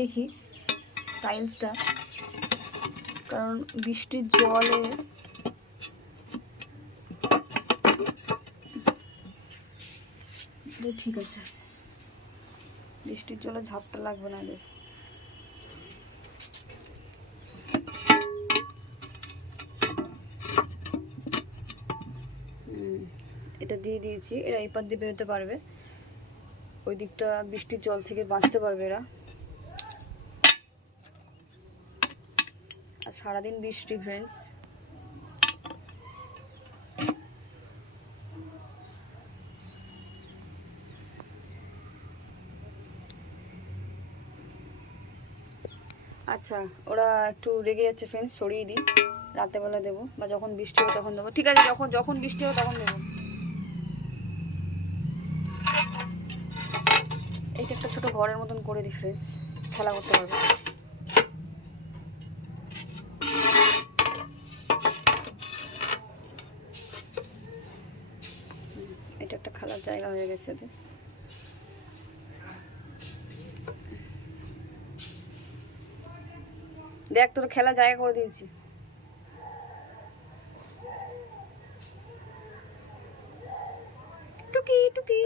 দেখি টাইলসটা, কারণ বৃষ্টির জলে ঠিক আছে, বৃষ্টির জলে ঝাপটা লাগবে না। এটা দিয়ে দিয়েছি, এরা এই পার দিয়ে বেরোতে পারবে, ওই দিকটা বৃষ্টির জল থেকে বাঁচতে পারবে এরা। আর সারাদিন বৃষ্টি ফ্রেন্ডস, আচ্ছা ওরা একটু রেগে যাচ্ছে ফ্রেন্ডস, সরিয়ে দিই, রাতেবেলা দেবো বা যখন বৃষ্টি হবে তখন দেবো। ঠিক আছে, যখন বৃষ্টি হবে তখন দেবো। এইটা একটা ছোট ঘরের মতন করে দিই ফ্রেন্ডস, খেলা করতে পারবে। এটা একটা খেলার জায়গা হয়ে গেছে ওদের। দেখ তোর খেলার জায়গা করে দিয়েছি। টুকি টুকি।